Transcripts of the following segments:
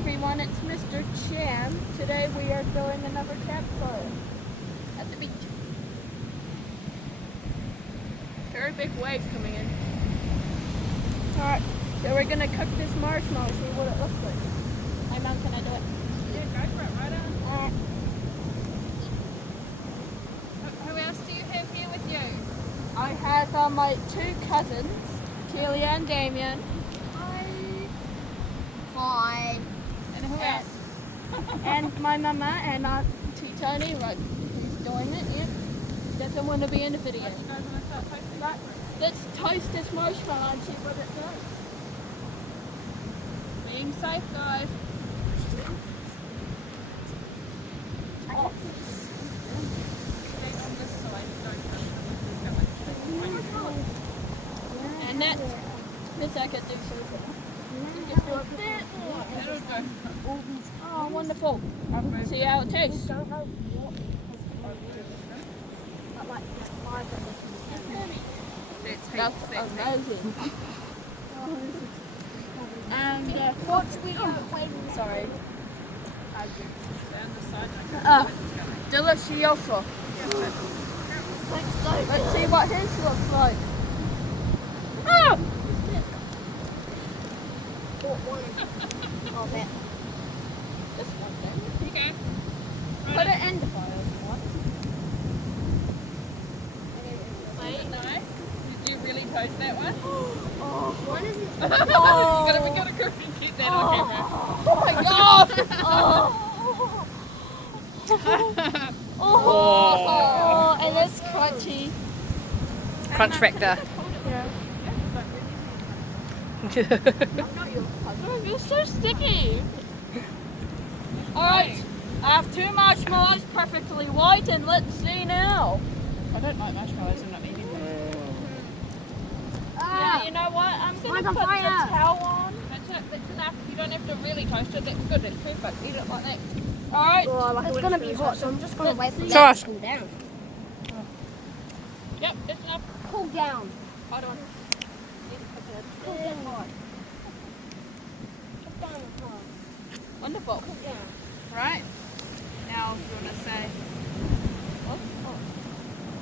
everyone, it's Mr. Chan. Today we are doing another campfire at the beach. Very big waves coming in. Alright, so we're gonna cook this marshmallow, see what it looks like. Hey Mom, can I do it? Yeah, go for it, right on. Alright. Who else do you have here with you? I have my two cousins, Keely and Damien. Hi. And who else? And my mama and Auntie Tony, right, who's doing it, yeah. Doesn't want to be in the video. You guys want to start toasting? Right, let's toast this marshmallow and see what it does. Being safe, guys. Oh. Stay on this side. Don't touch them. And that's, this I could do something. Just do a bit more. That'll go. Oh, wonderful. See how it tastes. That's That's amazing. And what we waiting? Sorry. Down the side. Delicioso. Let's see what his looks like. Oh! Oh, that. This one there. You can. Put it in the fire if you want. Wait. No. Did you really toast that one? What is it? We gotta go and get that on camera. Oh my god! Oh, and it's crunchy. Crunch factor. Yeah. Oh, you're so sticky. Alright, I have two marshmallows perfectly white, and let's see now. I don't like marshmallows. I'm not eating them. Yeah, you know what? I'm gonna Mine's on put the fire. towel on. That's it. That's enough. You don't have to really toast it. That's good. That's perfect. Eat it like that. Alright. It's going to be hot, so I'm just going to wait for Josh. that to cool down. Yep, that's enough. Cool down. Hold on. Cool down. Wonderful. Cool down. Right. Now, you want to say,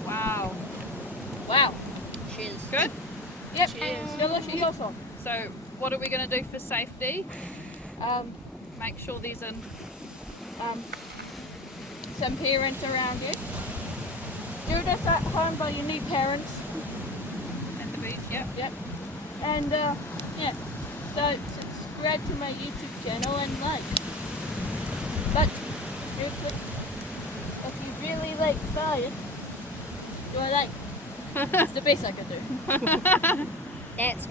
wow. Wow. Cheers. Good? Yep, Cheers. and delicioso. So, what are we going to do for safety? Make Sure there's an some parents around you. Do this at home, but you need parents. at the beach. Yep. Yep. And yeah. So subscribe to my YouTube channel and like. But if you really like fire, do I like? It's the best I can do. That's me.